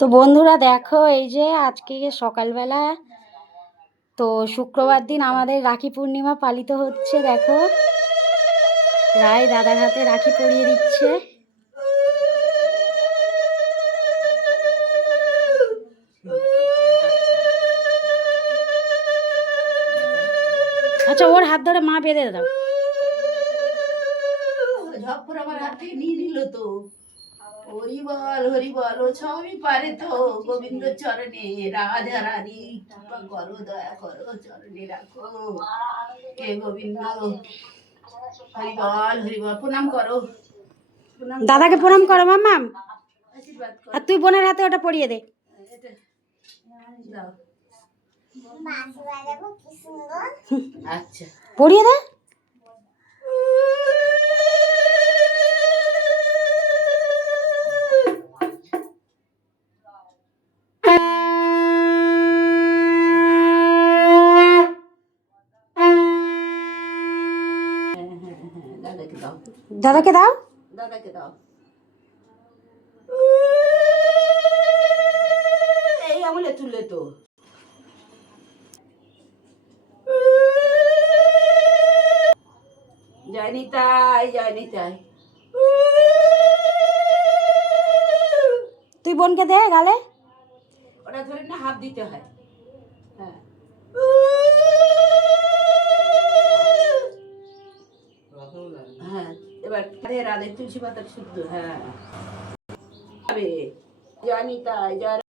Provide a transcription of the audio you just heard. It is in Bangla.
তো বন্ধুরা দেখো, এই যে আজকে সকালবেলা, তো শুক্রবার দিন আমাদের রাখি পূর্ণিমা পালিত হচ্ছে। দেখো, রায় দাদার হাতে রাখি পরিয়ে দিচ্ছে। আচ্ছা, ওর হাত ধরে মা বেঁধে দাও। ঝপ্পর আমার হাত থেকে নিয়ে নিল তো। হরি বল হরি বল, ও সবই পারে তো গোবিন্দ চরণে। রাধা রানী কৃপা করো, দয়া করো, চরণে রাখো কে গোবিন্দ। হরি বল হরি বল, প্রণাম করো। দাদাকে প্রণাম করো মাম্মাম। আশীর্বাদ করো। আর তুই বোনের হাতে ওটা পরিয়ে দে। আচ্ছা, পরিয়ে দে। দাদাকে দাও, দাদাকে দাও। দাদাকে দাও। এই আমলে তুলে তো। জয় নিতাই, জয় নিতাই। তুই বোনকে দে গালে। ওটা ধরে না হাত দিতে হয়। হ্যাঁ, হ্যাঁ, এবার রাধে রাধে তুলসী পাতার শুদ্ধ। হ্যাঁ, জয় নিতাই, জয়।